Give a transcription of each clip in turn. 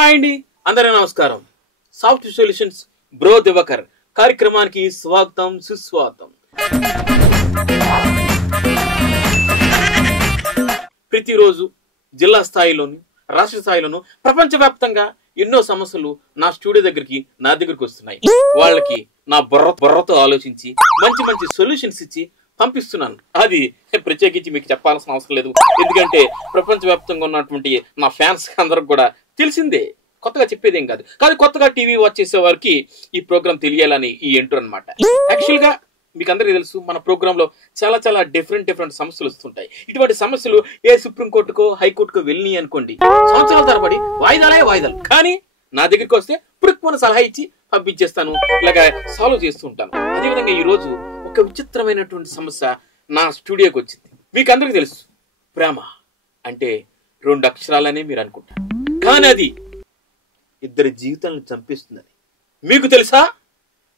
Hi అండి, అందరూ నమస్కారం. సాఫ్ట్ సొల్యూషన్స్ బ్రో దివాకర్ కార్యక్రమానికి స్వాగతం, సుస్వాగతం. ప్రతిరోజు జిల్లా స్థాయిలోను, రాష్ట్ర స్థాయిలోను, ప్రపంచవ్యాప్తంగా ఎన్నో సమస్యలు నా స్టూడియో నా దగ్గరికి వస్తున్నాయి. వాళ్ళకి నా బుర్రతో ఆలోచించి మంచి మంచి సొల్యూషన్స్ ఇచ్చి పంపిస్తున్నాను. అది ప్రత్యేకించి మీకు చెప్పాల్సిన అవసరం లేదు, ఎందుకంటే ప్రపంచవ్యాప్తంగా ఉన్నటువంటి నా ఫ్యాన్స్ అందరికి కూడా తెలిసిందే. కొత్తగా చెప్పేదేం కాదు. కానీ కొత్తగా టీవీ వాచ్ చేసే వారికి ఈ ప్రోగ్రామ్ తెలియాలని ఈ ఎంట్రో అనమాట. యాక్చువల్ గా మీకు అందరికీ తెలుసు, మన ప్రోగ్రామ్ లో చాలా చాలా డిఫరెంట్ సమస్యలు వస్తుంటాయి. ఇటువంటి సమస్యలు ఏ సుప్రీంకోర్టుకో హైకోర్టుకో వెళ్ళి అనుకోండి, సంవత్సరాల తరబడి వాయిదాలు. కానీ నా దగ్గరికి వస్తే పురుక్కున సలహా ఇచ్చి పంపించేస్తాను, ఇలాగా సాల్వ్ చేస్తూ ఉంటాను. అదేవిధంగా ఈ రోజు ఒక విచిత్రమైనటువంటి సమస్య నా స్టూడియోకి వచ్చింది. మీకు అందరికీ తెలుసు, ప్రేమ అంటే 2 అక్షరాలనే మీరు అనుకుంటారు, కానీ అది ఇద్దరి జీవితాలను చంపిస్తుందని మీకు తెలుసా?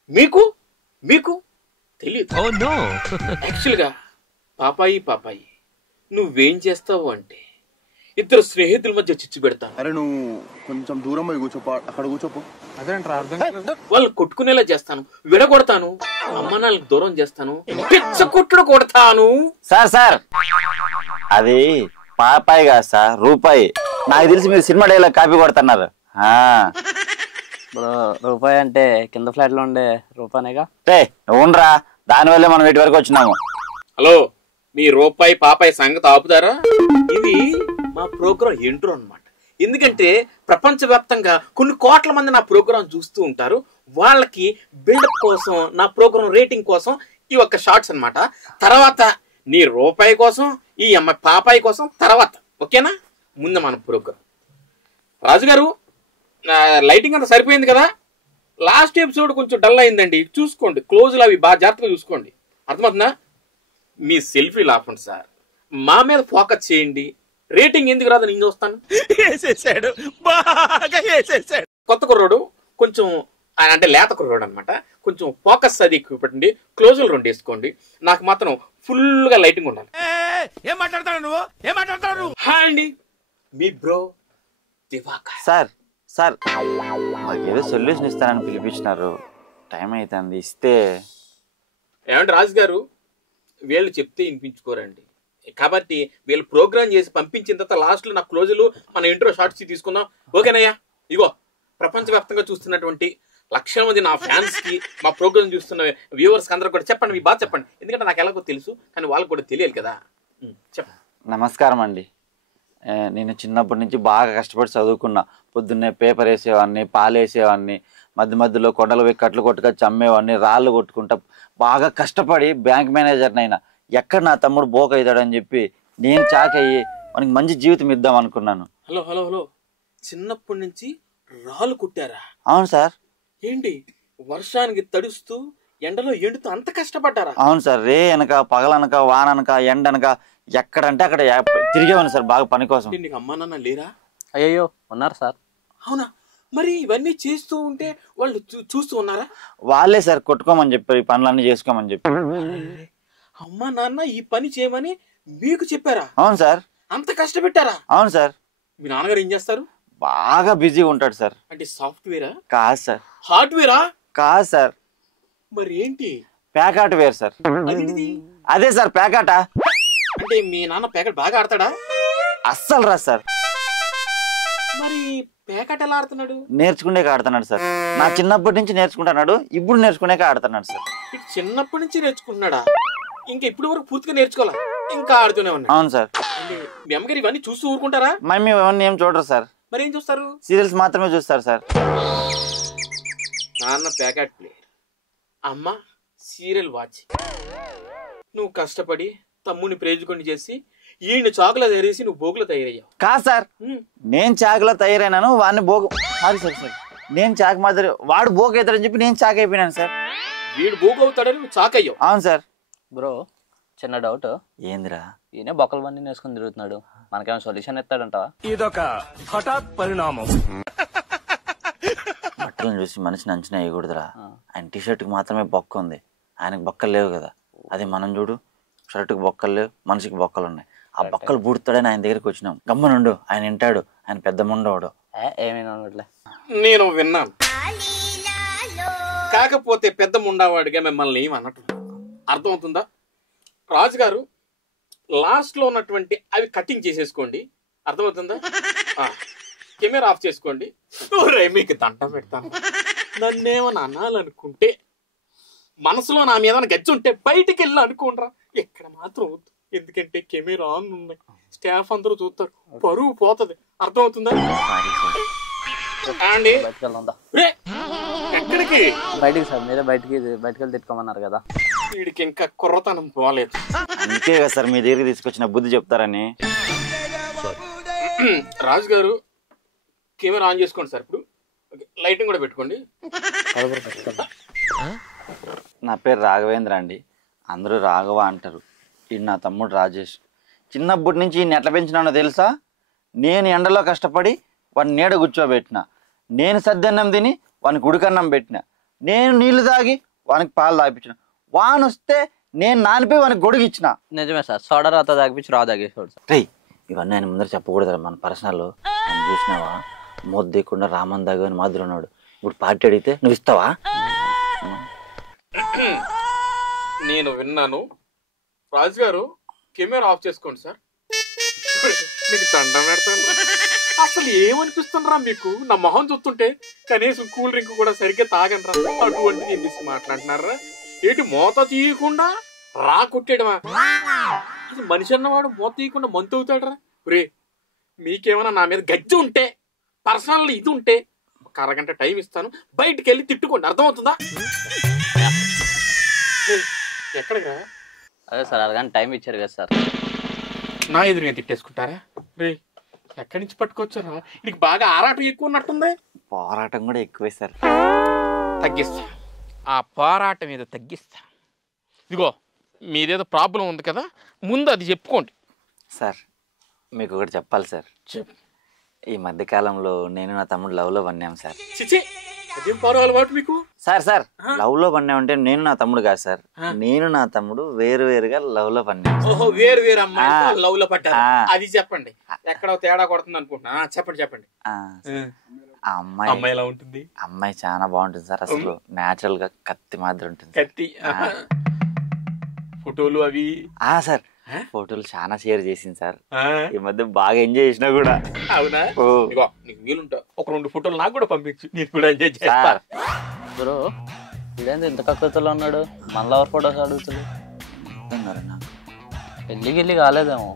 మీకు తెలియదు. యాక్చువల్ గా పాపాయి నువ్వేం చేస్తావు అంటే, ఇద్దరు స్నేహితుల మధ్య చిచ్చు పెడతాను. అరే నువ్వు కొంచెం దూరం పోయి కూర్చోపో, అక్కడ కూర్చోపో. వాళ్ళు కొట్టుకునేలా చేస్తాను, విడగొడతాను, అమ్మానాలకు దూరం చేస్తాను, పిచ్చ కొట్టుడు కొడతాను. సార్ అది పాపాయి కాదు సార్, రూపాయి. నాకు తెలిసి మీరు సినిమా డైలాగ్ కాపీ కొడుతున్నారు. రూపాయి అంటే కింద ఫ్లాట్ లో ఉండే రూపాయిగా. ఉండరా, దానివల్లే మనం ఇటు వరకు వచ్చినాము. హలో, మీ రూపాయి పాపాయి సంగతి ఆపుతారా? ఇది మా ప్రోగ్రాం ఎంట్రో అన్నమాట. ఎందుకంటే ప్రపంచవ్యాప్తంగా కొన్ని కోట్ల మంది నా ప్రోగ్రాం చూస్తూ ఉంటారు. వాళ్ళకి బిల్డప్ కోసం, నా ప్రోగ్రాం రేటింగ్ కోసం ఈ ఒక్క షార్ట్స్ అన్నమాట. తర్వాత నీ రూపాయి కోసం, ఈ అమ్మాయి పాపాయి కోసం తర్వాత. ఓకేనా? ముందు మన ప్రోగ్రాం. రాజుగారు, లైటింగ్ అంతా సరిపోయింది కదా? లాస్ట్ ఎపిసోడ్ కొంచెం డల్ అయిందండి, చూసుకోండి. క్లోజులు అవి బాగా జాగ్రత్తగా చూసుకోండి. అర్థమవుతుందా? మీ సెల్ఫీలు ఆపండి సార్, మా మీద ఫోకస్ చేయండి. రేటింగ్ ఎందుకు రాదు నేను చూస్తాను. కొత్త కుర్రోడు కొంచెం, అంటే లేత కుర్రోడు అనమాట, కొంచెం ఫోకస్ అది ఎక్కువ పెట్టండి. క్లోజులు 2 వేసుకోండి. నాకు మాత్రం ఫుల్ గా లైటింగ్ ఉండాలి. ఏం మాట్లాడతాడు? హాయ్ అండి, మీ బ్రో దివాకర్. సార్ మాకేదో సొల్యూషన్ ఇస్తానని పిలిపించినారు, టైం అవుతుంది, ఇస్తే. ఏమంటే రాజు గారు, వీళ్ళు చెప్తే వినిపించుకోరండి. కాబట్టి వీళ్ళు ప్రోగ్రామ్ చేసి పంపించిన తర్వాత లాస్ట్ లో నా క్లోజులు, మన ఇంట్రో షార్ట్స్ తీసుకుందాం. ఓకేనయ్యా? ఇగో ప్రపంచవ్యాప్తంగా చూస్తున్నటువంటి లక్షల మంది నా ఫ్యాన్స్ కి, మా ప్రోగ్రామ్ చూస్తున్న వ్యూవర్స్ అందరూ కూడా చెప్పండి, మీ బాధ చెప్పండి. ఎందుకంటే నాకు ఎలాగో తెలుసు, కానీ వాళ్ళకి కూడా తెలియాలి కదా. చెప్పండి. నమస్కారం అండి. నేను చిన్నప్పటి నుంచి బాగా కష్టపడి చదువుకున్నా. పొద్దున్నే పేపర్ వేసేవాడిని, పాలు వేసేవాడిని, మధ్యలో కొండలు పోయి కట్లు కొట్టుకొచ్చి అమ్మేవాడిని, రాళ్ళు కొట్టుకుంటా బాగా కష్టపడి బ్యాంక్ మేనేజర్ని అయినా. ఎక్కడ నా తమ్ముడు బోక్ అవుతాడని చెప్పి నేను చాక్ అయ్యి మనకి మంచి జీవితం ఇద్దాం అనుకున్నాను. హలో, చిన్నప్పటి నుంచి రాళ్ళు కుట్టారా? అవును సార్. ఏంటి, వర్షానికి తడుస్తూ ఎండలో ఎండుతూ అంత కష్టపడ్డారా? అవును సార్. రే అనక, పగలనక, వాననక, ఎండనక, ఎక్కడంటే అక్కడ తిరిగేవాను సార్ బాగా పని కోసం. నీకు అమ్మా నాన్న లేరా? అయ్యో ఉన్నారు సార్. అవునా? మరి ఇవన్నీ చేస్తూ ఉంటే వాళ్ళు చూస్తూ ఉన్నారా? వాళ్ళే సార్ కొట్టుకోమని చెప్పారు, ఈ పనులన్నీ చేసుకోమని చెప్పి. అమ్మా నాన్న ఈ పని చేయమని మీకు చెప్పారా? అవును సార్. అంత కష్టపెట్టారా? అవును సార్. మీ నాన్నగారు ఏం చేస్తారు? బాగా బిజీగా ఉంటాడు సార్. అంటే సాఫ్ట్వేరా? కాదు సార్. హార్డ్వేరా? కాదు సార్. మరి ఏంటి? ప్యాకాట్ వేర్ సార్. అదే సార్ ప్యాకాటా. అంటే మీ నాన్న ప్యాకెట్ బాగా ఆడతాడా? అస్సలు రా సార్. మరి ప్యాకెట్ ఎలా ఆడుతున్నాడు? నేర్చుకునేక ఆడుతున్నాడు సార్. నా చిన్నప్పటి నుంచి నేర్చుకుంటున్నాడు, ఇప్పుడు నేర్చుకునేక ఆడుతున్నాడు సార్. చిన్నప్పటి నుంచి నేర్చుకుంటున్నాడా? ఇంకా ఇప్పుడు వరకు పూర్తిగా నేర్చుకోవాలా? ఇంకా ఆడుతూనే ఉన్నా? అవును సార్. మీ అమ్మగారు ఇవన్నీ చూస్తూ ఊరుకుంటారా? మమ్మీ ఇవన్నీ ఏం చూడరు సార్. మరి ఏం చూస్తారు? సీరియల్స్ మాత్రమే చూస్తారు సార్. నాన్న ప్యాకెట్ ప్లేయర్, అమ్మ సీరియల్ వాచ్. నువ్వు కష్టపడి తమ్ముని ప్రేజుకొని చేసి ఈయన చాకులా తయారేసి నువ్వు బోగులో తయారయ్యావు. కాదు సార్, నేను చాకులా తయారైనాను, వాడిని బోగు. సారీ నేను చాకు మాదిరి, వాడు బోగు అవుతాడని చెప్పి నేను చాక్ అయిపోయినాను సార్. వీడు బోగు అవుతాడని నువ్వు చాక్ అయ్యావు. అవును సార్. బ్రో, చిన్న డౌట్. ఏందిరా? ఈయన బొక్కల బండి వేసుకుని తిరుగుతున్నాడు, మనకేమైనా సొల్యూషన్ ఇస్తాడంటావా? ఇదొక హఠాత్ పరిణామం. బట్టలను చూసి మనిషిని అంచనా వేయకూడదురా. ఆయన టీషర్ట్కి మాత్రమే బొక్క ఉంది, ఆయనకు బొక్కలు లేవు కదా. అదే మనం చూడు, షర్ట్కి బొక్కలు లేవు, మనిషికి బొక్కలు ఉన్నాయి. ఆ బొక్కలు బూడుతాడని ఆయన దగ్గరికి వచ్చినాం. గమ్మనుండు, ఆయన వింటాడు, ఆయన పెద్ద ముండవాడు. ఏమైనా ఉన్నట్లే. నేను విన్నాను, కాకపోతే పెద్ద ముండావాడిగా మిమ్మల్ని ఏమి అన్నట్టు అర్థమవుతుందా? రాజుగారు లాస్ట్ లో ఉన్నటువంటి అవి కటింగ్ చేసేసుకోండి, అర్థమవుతుందా? కెమెరా ఆఫ్ చేసుకోండి. మీకు దండం పెడతాను. నన్నేమని అనాలనుకుంటే, మనసులో నా మీద గజ్జి ఉంటే బయటికి వెళ్ళి అనుకోండిరా, ఇక్కడ మాత్రం వద్దు. ఎందుకంటే కెమెరా ఆన్ ఉన్నాయి, స్టాఫ్ అందరూ చూస్తారు, పరువు పోతుంది, అర్థమవుతుందా? అండి ఎక్కడికి? బయటికి సార్, మీరే బయటికి వెళ్ళి తిట్టుకోమన్నారు కదా. వీడికి ఇంకా కుర్రతనం పోలేదు. అందుకే కదా సార్ మీ దగ్గరికి తీసుకొచ్చిన బుద్ధి చెప్తారని. రాజు గారు కెమెరా ఆన్ చేసుకోండి సార్. ఇప్పుడు లైటింగ్ కూడా పెట్టుకోండి. నా పేరు రాఘవేంద్ర అండి, అందరూ రాఘవ అంటారు. ఈయన నా తమ్ముడు రాజేష్. చిన్నప్పటి నుంచి ఈయన ఎట్లా పెంచినానో తెలుసా? నేను ఎండలో కష్టపడి వాడిని నీడ కూర్చోబెట్టిన, నేను సద్దన్నం తిని వానికి ఉడికన్నం పెట్టిన, నేను నీళ్లు తాగి వానికి పాలు తాగిపించిన, వాన్ వస్తే నేను నానిపోయి వానికి గొడుగు ఇచ్చిన. నిజమే సార్, సోడా రాత తాగిపించి రావు తాగేసాడు సార్. రేయ్ ఇవన్నీ ఆయన ముందర చెప్పకూడదు, మన పర్సనల్. ఆయన చూసినావా మోద్ దిక్కుండా రామన్ దాగా అని మాదిరి ఉన్నాడు. ఇప్పుడు పార్టీ అడిగితే నువ్వు ఇస్తావా? నేను విన్నాను. రాజుగారు కెమెరా ఆఫ్ చేసుకోండి సార్. మీకు దండం పెడతాను. అసలు ఏమనిపిస్తుండ్రా మీకు? నా మొహం చూస్తుంటే కనీసం కూల్ డ్రింక్ కూడా సరిగ్గా తాగండ్రా, అటువంటిది ఏం తీసి మాట్లాడుతున్నారా? ఏంటి మోత తీయకుండా రా కొట్టేయడమా? మనిషి అన్నవాడు మోత తీయకుండా మంతు అవుతాడరా? రే మీకేమైనా నా మీద గజ్జి ఉంటే, పర్సనల్ ఇది ఉంటే ఒక అరగంట టైం ఇస్తాను, బయటికి వెళ్ళి తిట్టుకోండి, అర్థమవుతుందా? ఎక్కడికి రా? అదే సార్, అరగంట టైం ఇచ్చారు కదా సార్. నా ఎదురుగా తిట్టేసుకుంటారా? రే ఎక్కడి నుంచి పట్టుకొచ్చారా? నీకు బాగా ఆరాటం ఎక్కువ ఉన్నట్టుంది. పోరాటం కూడా ఎక్కువే సార్. తగ్గిస్తా, ఆ పోరాటం ఏదో తగ్గిస్తా. ఇదిగో మీదేదో ప్రాబ్లం ఉంది కదా, ముందు అది చెప్పుకోండి. సార్ మీకు ఒకటి చెప్పాలి సార్. చెప్పు. ఈ మధ్యకాలంలో నేను నా తమ్ముడు లవ్లో పన్నాం సార్. చిచి, అదేం పారు అలవాటు మీకు? సార్ లవ్లో పన్నామంటే నేను నా తమ్ముడు కాదు సార్, నేను నా తమ్ముడు వేరు వేరుగా లవ్లో పన్నాం. ఓహో, వేరు వేరు అమ్మాయి లవ్ లో పడ్డారు. అది చెప్పండి, ఎక్కడ తేడా కొడుతుంది అనుకుంటున్నా. చెప్పండి. ఆ అమ్మాయి ఎలా ఉంటుంది? అమ్మాయి చాలా బాగుంటుంది సార్, అసలు నేచురల్ గా కత్తి మాదిరి ఉంటుంది. కత్తి ఫోటోలు అవి సార్ ఫోటోలు చాలా షేర్ చేసింది సార్. ఈ మధ్య బాగా ఎంజాయ్ చేసినా కూడా. అవునా? ఇగో నీకు వీలుంటా ఒక 2 ఫోటోలు నాకు కూడా పంపించు, నేను కూడా ఎంజాయ్ చేస్తా. బ్రో ఇదేంటి ఇంత కక్కుతులో ఉన్నాడు? మనలో ఎవరు ఫోటోస్ అడుగుతుంది? పెళ్ళికి కాలేదేమో.